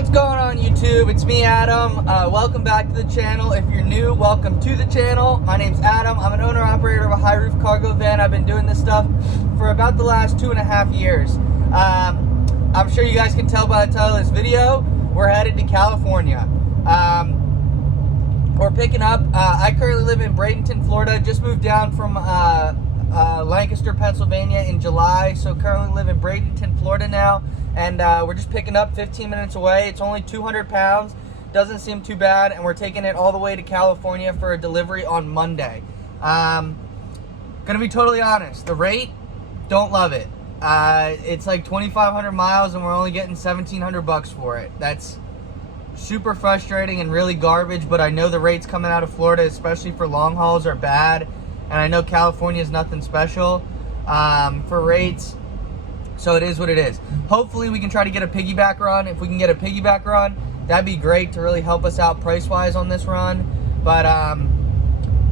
What's going on YouTube? It's me, Adam. Welcome back to the channel. If you're new, welcome to the channel. My name's Adam. I'm an owner-operator of a high roof cargo van. I've been doing this stuff for about the last 2.5 years. I'm sure you guys can tell by the title of this video, we're headed to California. We're picking up, I currently live in Bradenton, Florida. Just moved down from Lancaster, Pennsylvania in July. So currently live in Bradenton, Florida now. And we're just picking up 15 minutes away. It's only 200 pounds. Doesn't seem too bad. And we're taking it all the way to California for a delivery on Monday. Gonna be totally honest. The rate, don't love it. It's like 2,500 miles and we're only getting 1,700 bucks for it. That's super frustrating and really garbage, but I know the rates coming out of Florida, especially for long hauls, are bad. And I know California is nothing special for rates. So it is what it is. Hopefully we can try to get a piggyback run. If we can get a piggyback run, that'd be great to really help us out price-wise on this run. But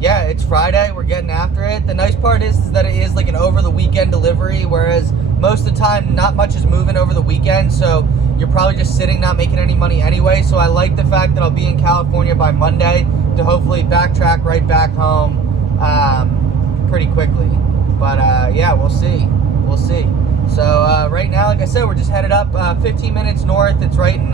yeah, it's Friday. We're getting after it. The nice part is that it is like an over-the-weekend delivery, whereas most of the time, not much is moving over the weekend. So you're probably just sitting, not making any money anyway. So I like the fact that I'll be in California by Monday to hopefully backtrack right back home pretty quickly. But yeah, we'll see. We'll see. So right now, like I said, we're just headed up 15 minutes north. It's right in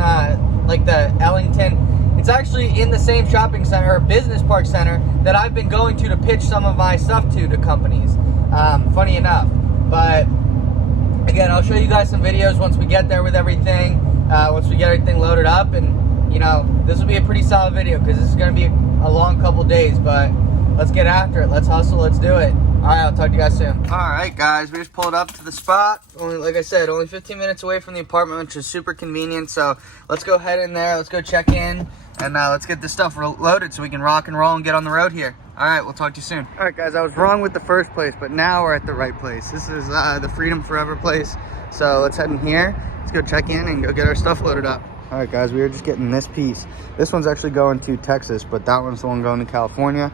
like the Ellington. It's actually in the same shopping center or business park center that I've been going to pitch some of my stuff to companies. Funny enough. But again, I'll show you guys some videos once we get there with everything. Once we get everything loaded up. And, you know, this will be a pretty solid video because this is going to be a long couple days. But let's get after it. Let's hustle. Let's do it. All right, I'll talk to you guys soon. All right, guys, we just pulled up to the spot. Only, like I said, only 15 minutes away from the apartment, which is super convenient. So let's go head in there. Let's go check in, and let's get this stuff loaded so we can rock and roll and get on the road here. All right, we'll talk to you soon. All right, guys, I was wrong with the first place, but now we're at the right place. This is the Freedom Forever place. So let's head in here. Let's go check in and go get our stuff loaded up. All right, guys, we were just getting this piece. This one's actually going to Texas, but that one's the one going to California.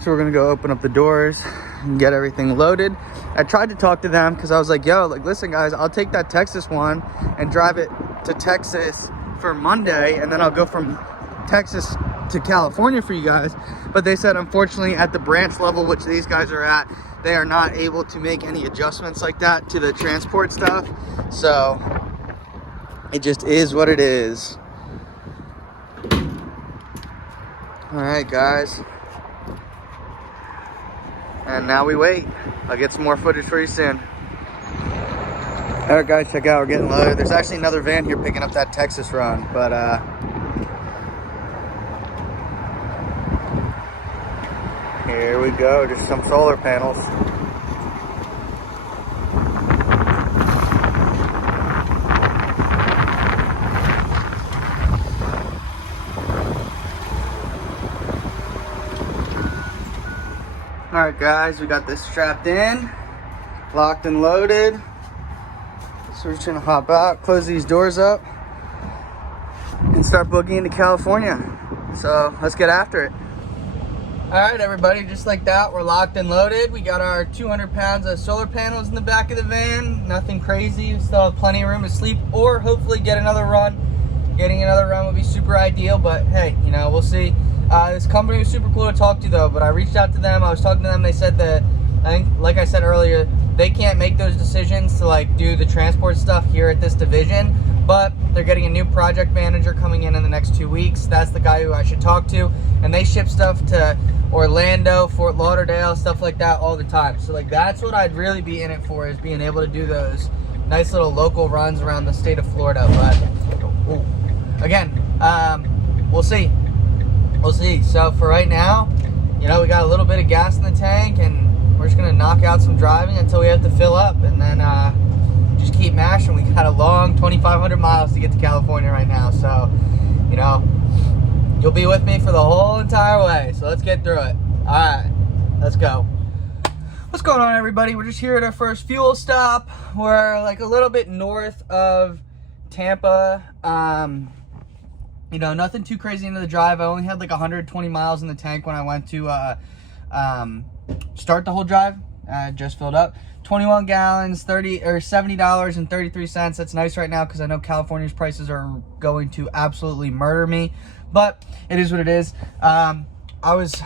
So we're gonna go open up the doors and get everything loaded. I tried to talk to them because I was like, yo, like, listen guys, I'll take that Texas one and drive it to Texas for Monday, and then I'll go from Texas to California for you guys. But they said, unfortunately, at the branch level, which these guys are at, they are not able to make any adjustments like that to the transport stuff. So it just is what it is. All right, guys. And now we wait. I'll get some more footage for you soon. All right, guys, check out. We're getting loaded. There's actually another van here picking up that Texas run, but here we go. Just some solar panels. All right, guys, we got this strapped in, locked and loaded. So we're just gonna hop out, close these doors up, and start boogieing to California. So let's get after it. All right, everybody, just like that, we're locked and loaded. We got our 200 pounds of solar panels in the back of the van. Nothing crazy. We still have plenty of room to sleep or hopefully get another run. Getting another run would be super ideal, but hey, you know, we'll see. This company was super cool to talk to though, but I reached out to them. I was talking to them. They said that, I think, like I said earlier, they can't make those decisions to like do the transport stuff here at this division, but they're getting a new project manager coming in the next 2 weeks. That's the guy who I should talk to. And they ship stuff to Orlando, Fort Lauderdale, stuff like that all the time. So like, that's what I'd really be in it for, is being able to do those nice little local runs around the state of Florida. But again, we'll see. We'll see. So for right now, you know, we got a little bit of gas in the tank, and we're just gonna knock out some driving until we have to fill up, and then just keep mashing. We got a long 2,500 miles to get to California right now, so you know, you'll be with me for the whole entire way. So let's get through it. All right, let's go. What's going on, everybody? We're just here at our first fuel stop. We're like a little bit north of Tampa. You know, nothing too crazy into the drive. I only had like 120 miles in the tank when I went to start the whole drive. Just filled up. 21 gallons, $70.33. That's nice right now because I know California's prices are going to absolutely murder me, but it is what it is. I was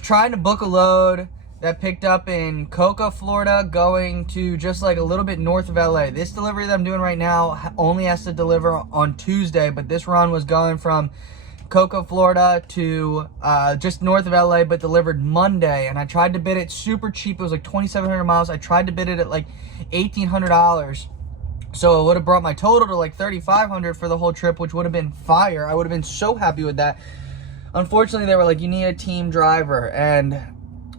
trying to book a load that picked up in Cocoa, Florida, going to just like a little bit north of LA. This delivery that I'm doing right now only has to deliver on Tuesday, but this run was going from Cocoa, Florida to just north of LA, but delivered Monday. And I tried to bid it super cheap. It was like 2,700 miles. I tried to bid it at like $1,800. So it would have brought my total to like $3,500 for the whole trip, which would have been fire. I would have been so happy with that. Unfortunately, they were like, you need a team driver. And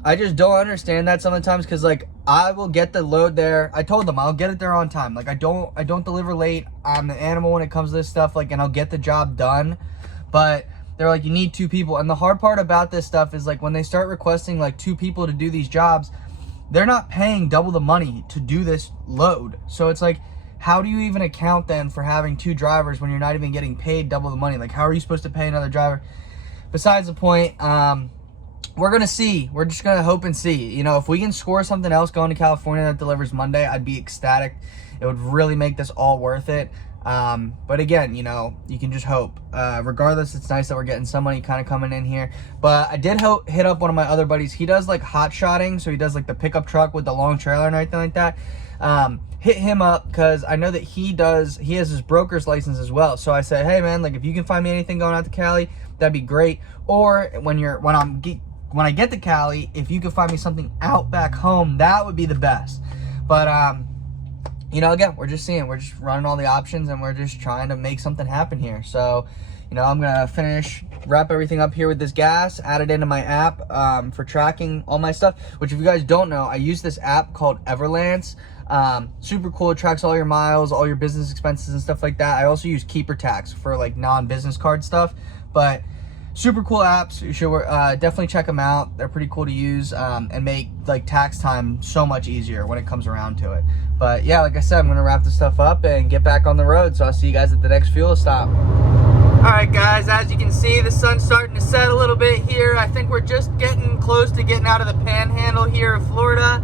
I just don't understand that sometimes, because like I will get the load there. I told them I'll get it there on time. Like I don't deliver late. I'm the animal when it comes to this stuff, like, and I'll get the job done. But they're like, you need 2 people. And the hard part about this stuff is like when they start requesting like 2 people to do these jobs, they're not paying double the money to do this load. So it's like, how do you even account then for having 2 drivers when you're not even getting paid double the money? Like, how are you supposed to pay another driver? Besides the point, we're going to see. We're just going to hope and see. You know, if we can score something else going to California that delivers Monday, I'd be ecstatic. It would really make this all worth it. But again, you know, you can just hope. Regardless, it's nice that we're getting some money kind of coming in here. But I did hit up one of my other buddies. He does like hot shotting, so he does like the pickup truck with the long trailer and everything like that. Hit him up because I know that he has his broker's license as well. So I said, hey man, like if you can find me anything going out to Cali, that'd be great. Or when I get to Cali, if you could find me something out back home, that would be the best. But you know, again, we're just running all the options, and we're just trying to make something happen here. So, you know, I'm gonna wrap everything up here with this gas, add it into my app for tracking all my stuff, which if you guys don't know, I use this app called Everlance. Super cool. It tracks all your miles, all your business expenses and stuff like that. I also use Keeper Tax for like non-business card stuff, but super cool apps. You should definitely check them out. They're pretty cool to use and make like tax time so much easier when it comes around to it. But yeah, like I said, I'm gonna wrap this stuff up and get back on the road. So I'll see you guys at the next fuel stop. All right, guys, as you can see, the sun's starting to set a little bit here. I think we're just getting close to getting out of the panhandle here of Florida.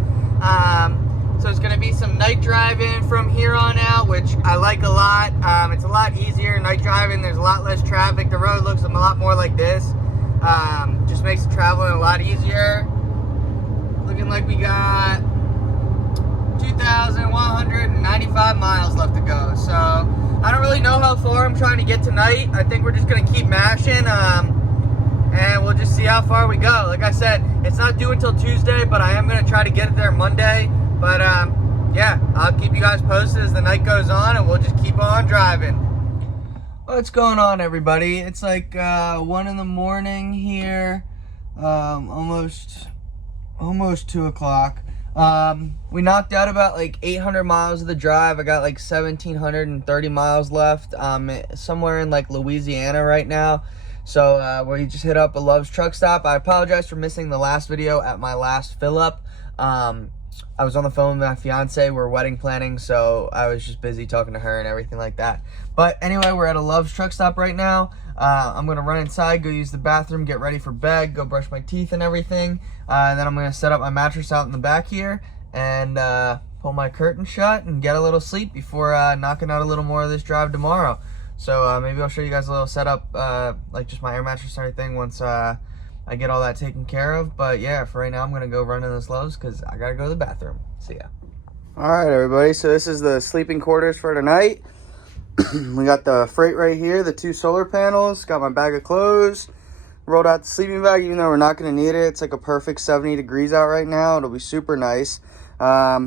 So it's gonna be some night driving from here on out, which I like a lot. It's a lot easier night driving. There's a lot less traffic. The road looks a lot more like this. Just makes traveling a lot easier. Looking like we got 2,195 miles left to go. So I don't really know how far I'm trying to get tonight. I think we're just gonna keep mashing, and we'll just see how far we go. Like I said, it's not due until Tuesday, but I am gonna try to get it there Monday. But yeah, I'll keep you guys posted as the night goes on, and we'll just keep on driving. What's going on, everybody? It's like 1 in the morning here, almost 2 o'clock. We knocked out about like 800 miles of the drive. I got like 1,730 miles left. Somewhere in like Louisiana right now. So we just hit up a Love's truck stop. I apologize for missing the last video at my last fill up. I was on the phone with my fiance. We're wedding planning, so I was just busy talking to her and everything like that. But anyway, we're at a Love's truck stop right now. I'm going to run inside, go use the bathroom, get ready for bed, go brush my teeth and everything. And then I'm going to set up my mattress out in the back here and pull my curtain shut and get a little sleep before knocking out a little more of this drive tomorrow. So maybe I'll show you guys a little setup, like just my air mattress and everything once I get all that taken care of. But yeah, for right now, I'm going to go run in this Lowe's because I got to go to the bathroom. See ya. All right, everybody. So this is the sleeping quarters for tonight. We got the freight right here, the 2 solar panels. Got my bag of clothes. Rolled out the sleeping bag, even though we're not going to need it. It's like a perfect 70 degrees out right now. It'll be super nice. Air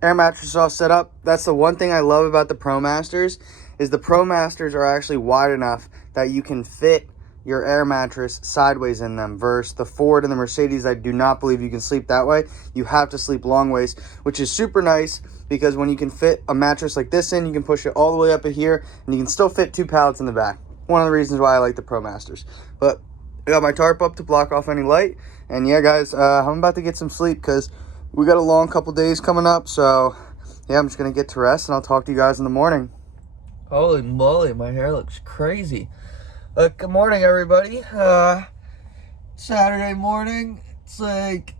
mattress all set up. That's the one thing I love about the ProMasters is the ProMasters are actually wide enough that you can fit your air mattress sideways in them versus the Ford and the Mercedes. I do not believe you can sleep that way. You have to sleep long ways, which is super nice because when you can fit a mattress like this in, you can push it all the way up to here and you can still fit 2 pallets in the back. One of the reasons why I like the ProMasters. But I got my tarp up to block off any light. And yeah, guys, I'm about to get some sleep because we got a long couple days coming up. So yeah, I'm just going to get to rest and I'll talk to you guys in the morning. Holy moly, my hair looks crazy. Good morning, everybody. Saturday morning. It's like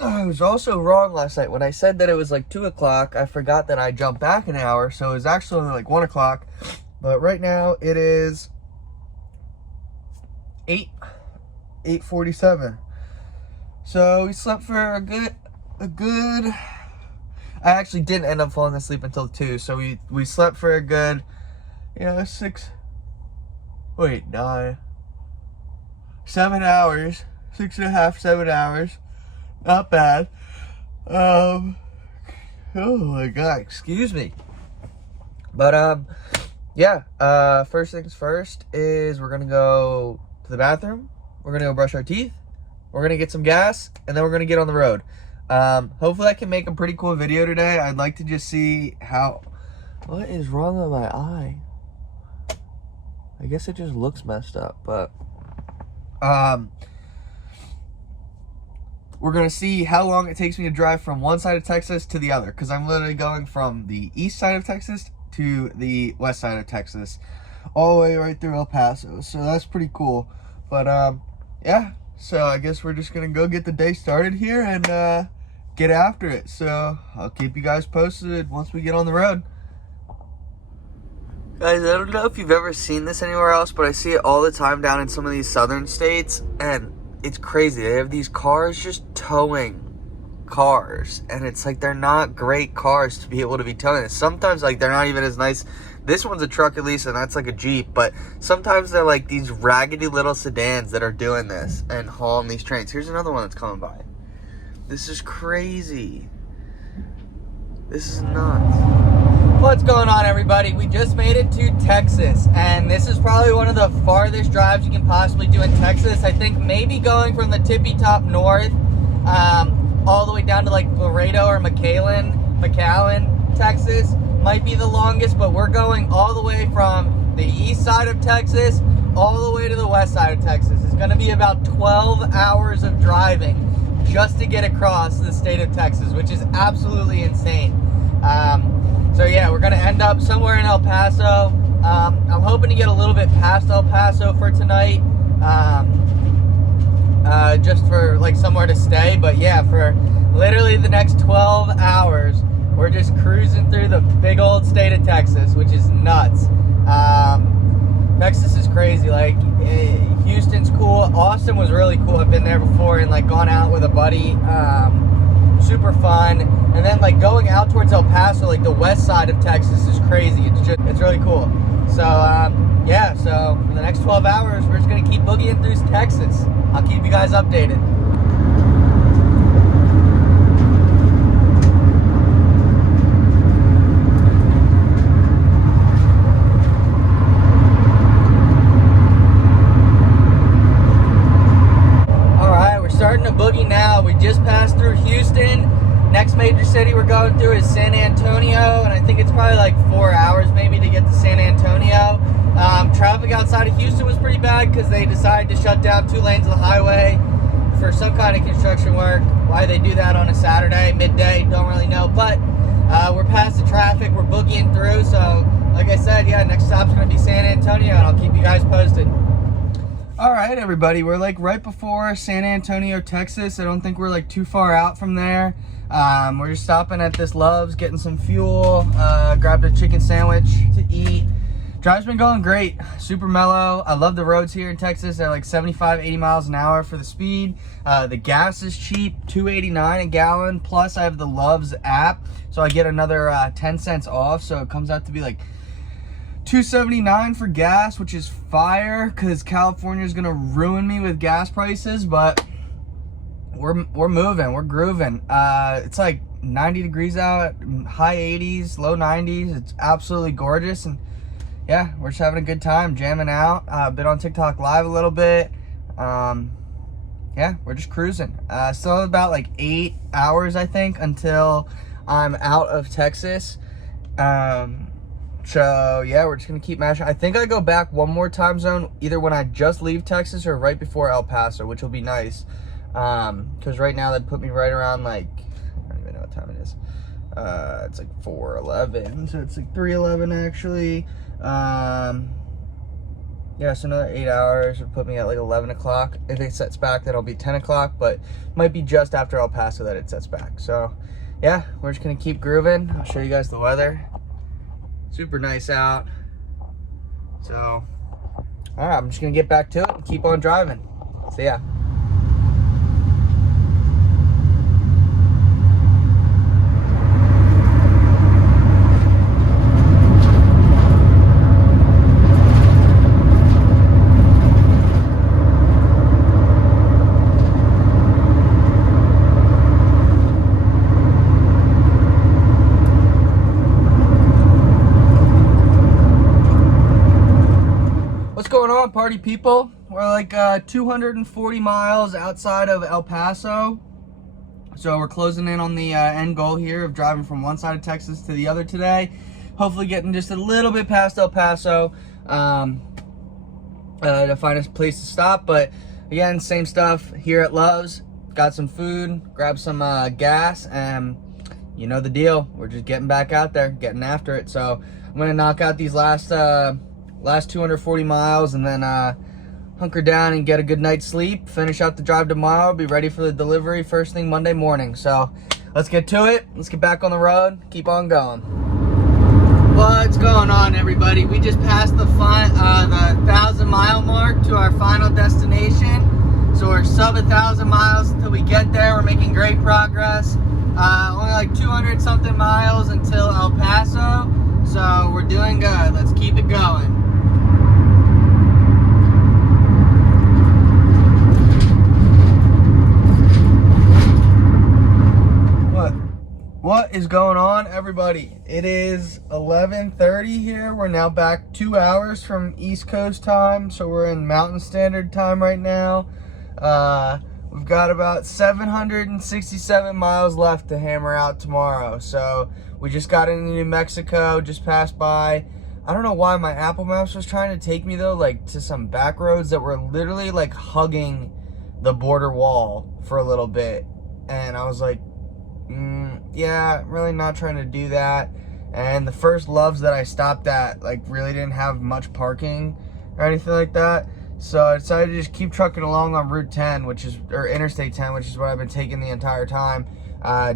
I was also wrong last night when I said that it was like 2 o'clock. I forgot that I jumped back an hour, so it was actually only like 1 o'clock. But right now it is 8:47. So we slept for a good. I actually didn't end up falling asleep until 2, so we slept for a good, 7 hours, 6.5, 7 hours. Not bad. Oh my god, excuse me. But yeah, first things first is we're gonna go to the bathroom, we're gonna go brush our teeth, we're gonna get some gas, and then we're gonna get on the road. Hopefully I can make a pretty cool video today. I'd like to just see what is wrong with my eye. I guess it just looks messed up, but we're going to see how long it takes me to drive from one side of Texas to the other, because I'm literally going from the east side of Texas to the west side of Texas, all the way right through El Paso. So that's pretty cool. But yeah, so I guess we're just going to go get the day started here and get after it. So I'll keep you guys posted once we get on the road. Guys, I don't know if you've ever seen this anywhere else, but I see it all the time down in some of these southern states, and it's crazy. They have these cars just towing cars, and it's like they're not great cars to be able to be towing this. Sometimes like they're not even as nice. This one's a truck at least, and that's like a Jeep, but sometimes they're like these raggedy little sedans that are doing this and hauling these trains. Here's another one that's coming by. This is crazy. This is nuts. What's going on, everybody? We just made it to Texas, and this is probably one of the farthest drives you can possibly do in Texas. I think maybe going from the tippy top north all the way down to like Laredo or McAllen, Texas might be the longest, but we're going all the way from the east side of Texas all the way to the west side of Texas. It's going to be about 12 hours of driving just to get across the state of Texas, which is absolutely insane. So yeah, we're gonna end up somewhere in El Paso. I'm hoping to get a little bit past El Paso for tonight, just for like somewhere to stay. But yeah, for literally the next 12 hours, we're just cruising through the big old state of Texas, which is nuts. Texas is crazy. Like Houston's cool. Austin was really cool. I've been there before and like gone out with a buddy. Super fun. And then like going out towards El Paso, like the west side of Texas is crazy. It's really cool. So yeah, so for the next 12 hours, we're just gonna keep boogieing through Texas. I'll keep you guys updated. Starting to boogie now. We just passed through Houston. Next major city we're going through is San Antonio, and I think it's probably like 4 hours maybe to get to San Antonio. Traffic outside of Houston was pretty bad because they decided to shut down 2 lanes of the highway for some kind of construction work. Why they do that on a Saturday, midday, don't really know. But we're past the traffic, we're boogieing through. So like I said, yeah, next stop's going to be San Antonio, and I'll keep you guys posted. All right, everybody, we're like right before San Antonio, Texas. I don't think we're like too far out from there. We're just stopping at this Love's, getting some fuel, grabbed a chicken sandwich to eat. Drive's been going great, super mellow. I love the roads here in Texas. They're like 75, 80 miles an hour for the speed. The gas is cheap, $2.89 a gallon. Plus I have the Love's app, so I get another 10 cents off. So it comes out to be like $2.79 for gas, which is fire because California is gonna ruin me with gas prices. But we're moving, we're grooving. It's like 90 degrees out, high 80s, low 90s. It's absolutely gorgeous, and yeah, we're just having a good time, jamming out. Been on TikTok live a little bit. Yeah, we're just cruising. Still about like 8 hours, I think, until I'm out of Texas. So yeah, we're just gonna keep mashing. I think I go back one more time zone, either when I just leave Texas or right before El Paso, which will be nice. Because right now that'd put me right around like, I don't even know what time it is. It's like 4:11, so it's like 3:11 actually. Yeah, so another 8 hours would put me at like 11 o'clock. If it sets back, that'll be 10 o'clock, but might be just after El Paso that it sets back. So yeah, we're just gonna keep grooving. I'll show you guys the weather. Super nice out. So, all right, I'm just gonna get back to it and keep on driving. See ya. What's going on, party people? We're like 240 miles outside of El Paso. So we're closing in on the end goal here of driving from one side of Texas to the other today. Hopefully getting just a little bit past El Paso to find a place to stop. But again, same stuff here at Love's. Got some food, grabbed some gas, and you know the deal. We're just getting back out there, getting after it. So I'm gonna knock out these last 240 miles and then hunker down and get a good night's sleep, finish out the drive tomorrow, be ready for the delivery first thing Monday morning. So let's get to it. Let's get back on the road, keep on going. What's going on, everybody? We just passed the 1,000-mile mark to our final destination. So we're sub 1,000 miles until we get there. We're making great progress. Only like 200 something miles until El Paso. So we're doing good. Let's keep it going. What is going on, everybody? It is 11:30 here. We're now back 2 hours from East Coast time, so we're in Mountain Standard Time right now. We've got about 767 miles left to hammer out tomorrow. So we just got into New Mexico, just passed by. I don't know why my Apple Maps was trying to take me though, like to some back roads that were literally like hugging the border wall for a little bit. And I was like, yeah, really not trying to do that. And the first Love's that I stopped at like really didn't have much parking or anything like that. So I decided to just keep trucking along on Route 10, or Interstate 10, which is what I've been taking the entire time.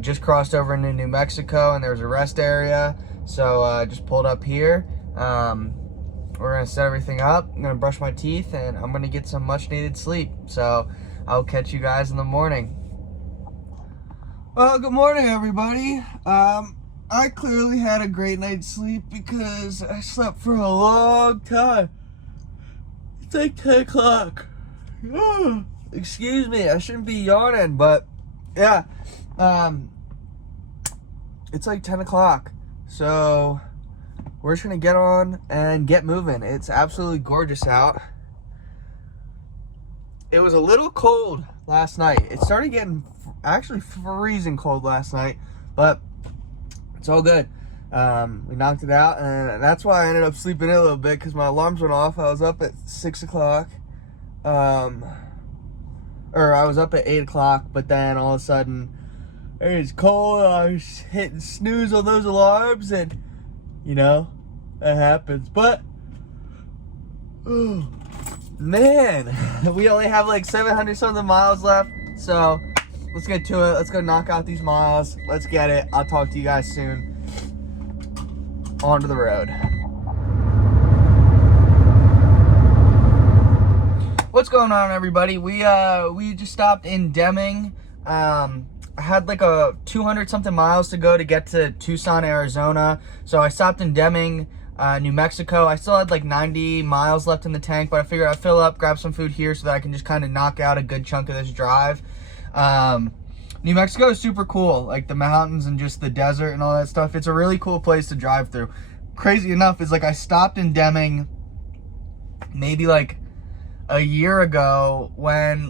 Just crossed over into New Mexico and there was a rest area. So just pulled up here. We're gonna set everything up. I'm gonna brush my teeth and I'm gonna get some much needed sleep. So I'll catch you guys in the morning. Well, good morning, everybody. I clearly had a great night's sleep because I slept for a long time. It's like 10 o'clock. Excuse me, I shouldn't be yawning, but yeah. It's like 10 o'clock. So we're just gonna get on and get moving. It's absolutely gorgeous out. It was a little cold last night. It started getting actually freezing cold last night, but it's all good. We knocked it out, and that's why I ended up sleeping in a little bit because my alarms went off. I was up at 6 o'clock, or I was up at 8 o'clock, but then all of a sudden it was cold. I was hitting snooze on those alarms, and you know, that happens. But oh man, we only have like 700 something miles left, so let's get to it. Let's go knock out these miles. Let's get it. I'll talk to you guys soon. On to the road. What's going on, everybody? We just stopped in Deming. I had like a 200 something miles to go to get to Tucson, Arizona. So I stopped in Deming, New Mexico. I still had like 90 miles left in the tank, but I figured I'd fill up, grab some food here so that I can just kind of knock out a good chunk of this drive. New Mexico is super cool, like the mountains and just the desert and all that stuff. It's a really cool place to drive through. Crazy enough is like I stopped in Deming maybe like a year ago,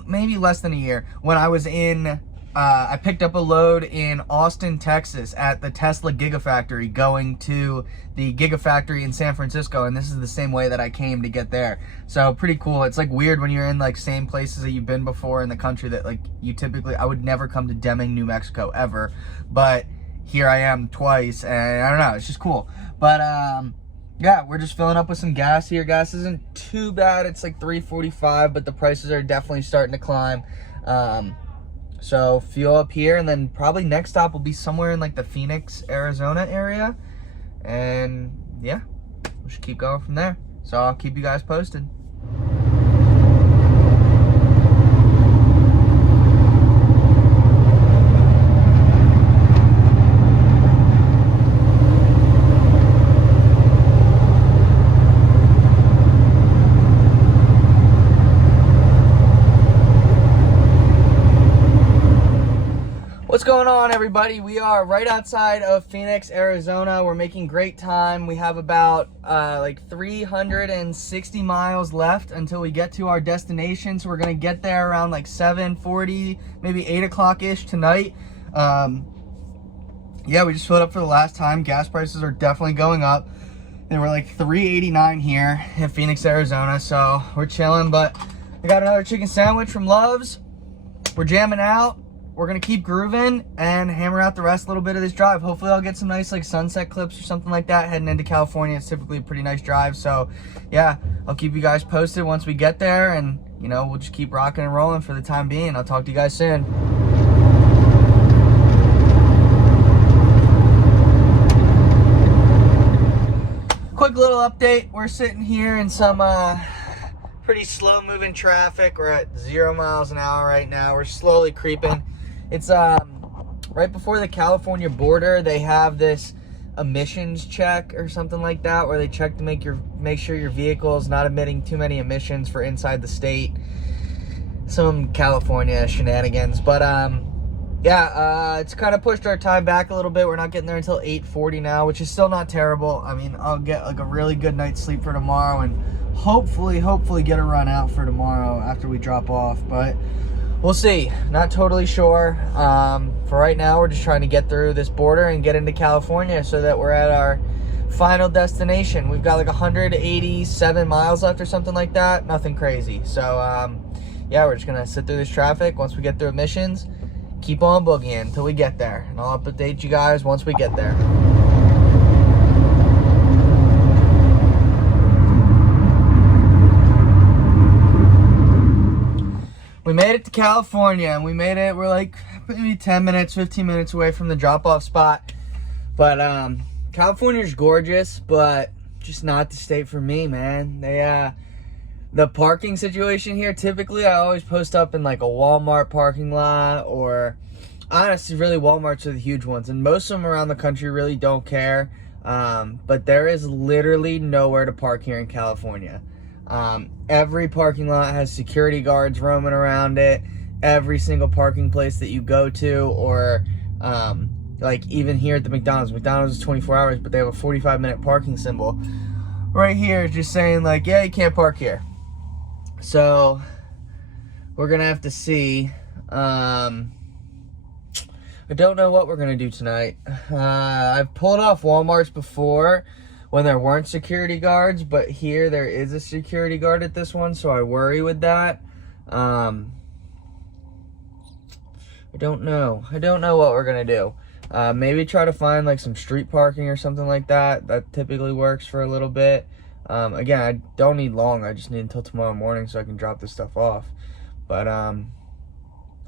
maybe less than a year, when I was in, I picked up a load in Austin, Texas at the Tesla Gigafactory going to the Gigafactory in San Francisco, and this is the same way that I came to get there. So pretty cool. It's like weird when you're in like same places that you've been before in the country that like you typically, I would never come to Deming, New Mexico ever, but here I am twice, and I don't know, it's just cool. But yeah, we're just filling up with some gas here. Gas isn't too bad. It's like $3.45, but the prices are definitely starting to climb. So fuel up here, and then probably next stop will be somewhere in like the Phoenix, Arizona area. And yeah, we should keep going from there. So I'll keep you guys posted. What's going on, everybody? We are right outside of Phoenix, Arizona. We're making great time. We have about like 360 miles left until we get to our destination. So we're gonna get there around like 7:40, maybe 8 o'clock-ish tonight. Yeah, we just filled up for the last time. Gas prices are definitely going up. They were like $3.89 here in Phoenix, Arizona. So we're chilling, but I got another chicken sandwich from Love's. We're jamming out. We're gonna keep grooving and hammer out the rest a little bit of this drive. Hopefully I'll get some nice like sunset clips or something like that heading into California. It's typically a pretty nice drive. So yeah, I'll keep you guys posted once we get there, and you know, we'll just keep rocking and rolling for the time being. I'll talk to you guys soon. Quick little update. We're sitting here in some pretty slow moving traffic. We're at 0 miles an hour right now. We're slowly creeping. It's right before the California border. They have this emissions check or something like that, where they check to make sure your vehicle is not emitting too many emissions for inside the state. Some California shenanigans, but yeah, it's kind of pushed our time back a little bit. We're not getting there until 8:40 now, which is still not terrible. I mean, I'll get like a really good night's sleep for tomorrow, and hopefully get a run out for tomorrow after we drop off, but we'll see. Not totally sure. For right now, we're just trying to get through this border and get into California so that we're at our final destination. We've got like 187 miles left or something like that. Nothing crazy. So yeah, we're just gonna sit through this traffic. Once we get through emissions, keep on boogieing until we get there, and I'll update you guys once we get there. We made it to California, and we're like maybe 10 minutes, 15 minutes away from the drop-off spot. But California's gorgeous, but just not the state for me, man. The parking situation here, typically I always post up in like a Walmart parking lot, or honestly, really Walmarts are the huge ones, and most of them around the country really don't care. But there is literally nowhere to park here in California. Every parking lot has security guards roaming around it. Every single parking place that you go to, or like even here at the McDonald's is 24 hours, but they have a 45-minute parking symbol right here just saying like, yeah, you can't park here. So we're gonna have to see. I don't know what we're gonna do tonight. I've pulled off Walmarts before when there weren't security guards, but here there is a security guard at this one, so I worry with that. I don't know what we're gonna do. Maybe try to find like some street parking or something like that. That typically works for a little bit. Again, I don't need long. I just need until tomorrow morning so I can drop this stuff off. But I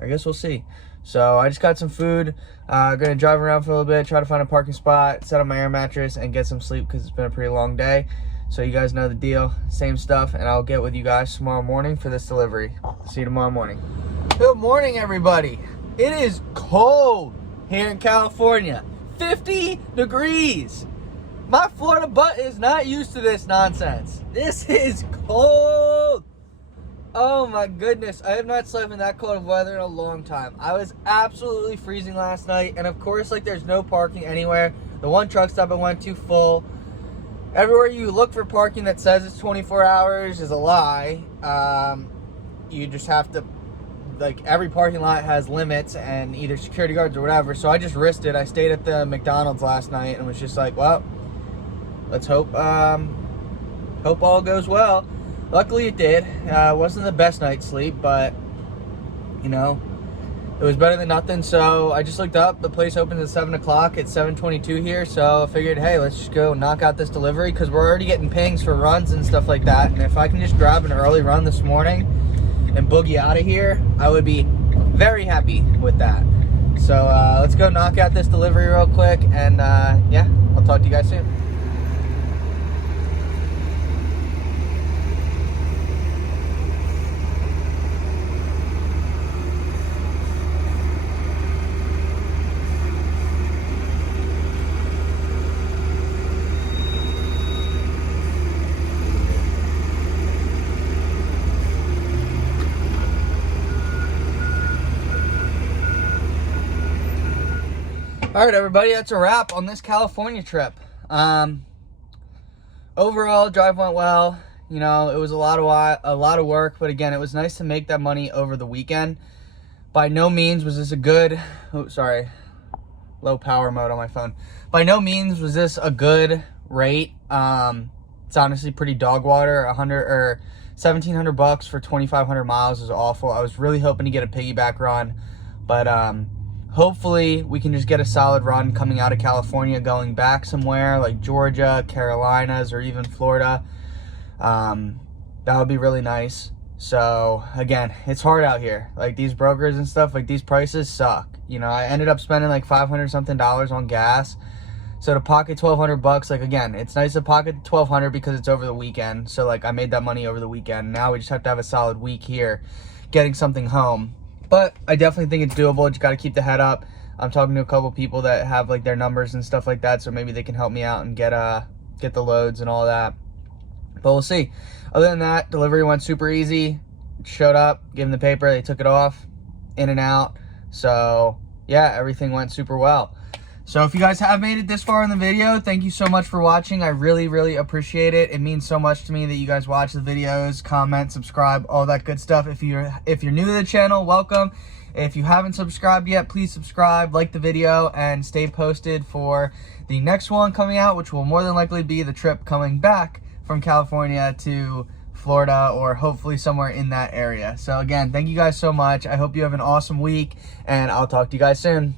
guess we'll see. So I just got some food. Gonna drive around for a little bit, try to find a parking spot, set up my air mattress, and get some sleep because it's been a pretty long day. So you guys know the deal. Same stuff, and I'll get with you guys tomorrow morning for this delivery. See you tomorrow morning. Good morning, everybody. It is cold here in California. 50 degrees. My Florida butt is not used to this nonsense. This is cold. Oh my goodness, I have not slept in that cold of weather in a long time. I was absolutely freezing last night, and of course, like, there's no parking anywhere. The one truck stop I went to, full. Everywhere you look for parking that says it's 24 hours is a lie. You just have to, like, every parking lot has limits and either security guards or whatever, so I just risked it. I stayed at the McDonald's last night and was just like, well, let's hope all goes well. Luckily it did. It wasn't the best night's sleep, but, you know, it was better than nothing. So I just looked up, the place opens at 7 o'clock. It's 7:22 here, so I figured, hey, let's just go knock out this delivery, because we're already getting pings for runs and stuff like that. And if I can just grab an early run this morning and boogie out of here, I would be very happy with that. So let's go knock out this delivery real quick, and yeah, I'll talk to you guys soon. All right, everybody, that's a wrap on this California trip. Overall, drive went well. You know, it was a lot of work, but again, it was nice to make that money over the weekend. By no means was this a good, oh, sorry, low power mode on my phone. By no means was this a good rate. It's honestly pretty dog water. 1,700 bucks for 2,500 miles is awful. I was really hoping to get a piggyback run, but hopefully we can just get a solid run coming out of California, going back somewhere like Georgia, Carolinas, or even Florida. That would be really nice. So again, it's hard out here. Like, these brokers and stuff, like, these prices suck. You know, I ended up spending like $500 something on gas. So to pocket 1,200 bucks, like, again, it's nice to pocket 1,200 because it's over the weekend. So like, I made that money over the weekend. Now we just have to have a solid week here getting something home. But I definitely think it's doable. Just got to keep the head up. I'm talking to a couple people that have like their numbers and stuff like that, so maybe they can help me out and get the loads and all that. But we'll see. Other than that, delivery went super easy. Showed up, gave them the paper, they took it off, in and out. So yeah, everything went super well. So if you guys have made it this far in the video, thank you so much for watching. I really, really appreciate it. It means so much to me that you guys watch the videos, comment, subscribe, all that good stuff. If you're new to the channel, welcome. If you haven't subscribed yet, please subscribe, like the video, and stay posted for the next one coming out, which will more than likely be the trip coming back from California to Florida, or hopefully somewhere in that area. So again, thank you guys so much. I hope you have an awesome week, and I'll talk to you guys soon.